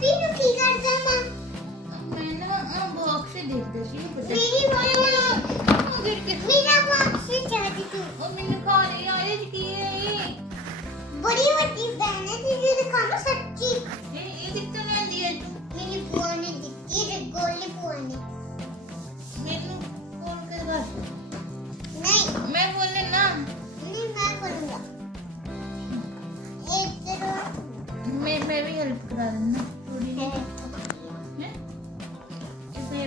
ਪੱਪੀ ਨੂੰ ਕੀ ਕਰਦਾ ਮਾਂ? ਮੈਂ ਨਾ ਬਾਕਸ ਦੇਖਦਾ ਸੀ ਪਤਾ ਮੇਰੀ ਬਾਕਸ ਮੇਰਾ ਬਾਕਸ ਚਾਹਦੀ ਤੂੰ। ਉਹ ਮੈਨੂੰ ਖਾ ਰਹੀ ਆ ਇਹ ਕੀ ਹੈ ਇਹ ਬੜੀ ਵੱਡੀ ਭੈਣ ਹੈ ਦੀਦੀ ਦਿਖਾਣਾ ਸੱਚੀ। ਇਹ ਕਿੱਥੋਂ ਲੈਂਦੀ ਹੈ ਤੂੰ ਮੇਰੀ ਭੂਆ ਨੇ ਦਿੱਤੀ ਰੇ ਗੋਲੀ ਭੂਆ ਨੇ। ਮੈਨੂੰ ਫੋਨ ਕਰਵਾ ਨਹੀਂ ਮੈਂ ਬੋਲੇ ਨਾ ਨਹੀਂ ਮੈਂ ਕਰੂੰਗਾ। मैं भी हेल्प करा देना थोड़ी है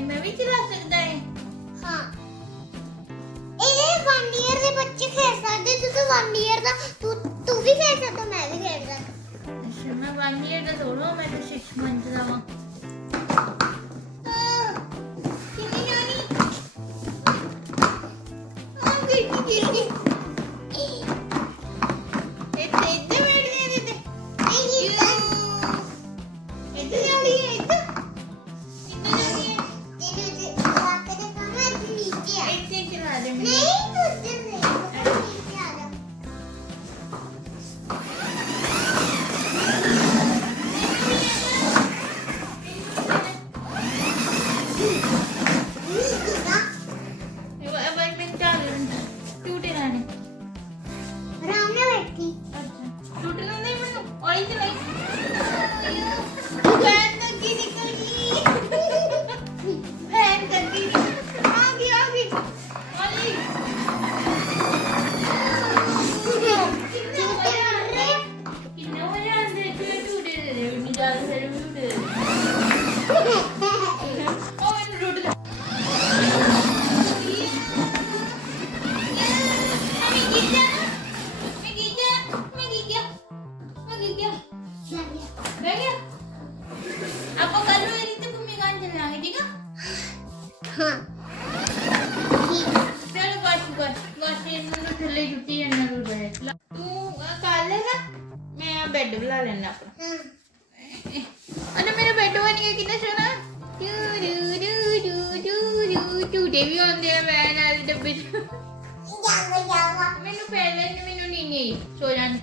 मैं भी चला सकता है हाँ ये 1 ईयर ਦੇ ਬੱਚੇ ਖੇਡ ਸਕਦੇ ਤੂੰ 1 ईयर ਦਾ ਤੂੰ ਵੀ ਖੇਡ ਸਕਦਾ ਮੈਂ ਵੀ ਖੇਡ ਸਕਦਾ। अच्छा मैं 1 ईयर का थोड़ा मैं तो 6 मंथ का हूं कितनी जानी गिर बेड बुला लेना अपना अरे मेरा बेड बन गया कितना सोना झूठे भी आते हैं मैं नाल डब्बे च मैनू पहले मैनू नींद नहीं सो जाने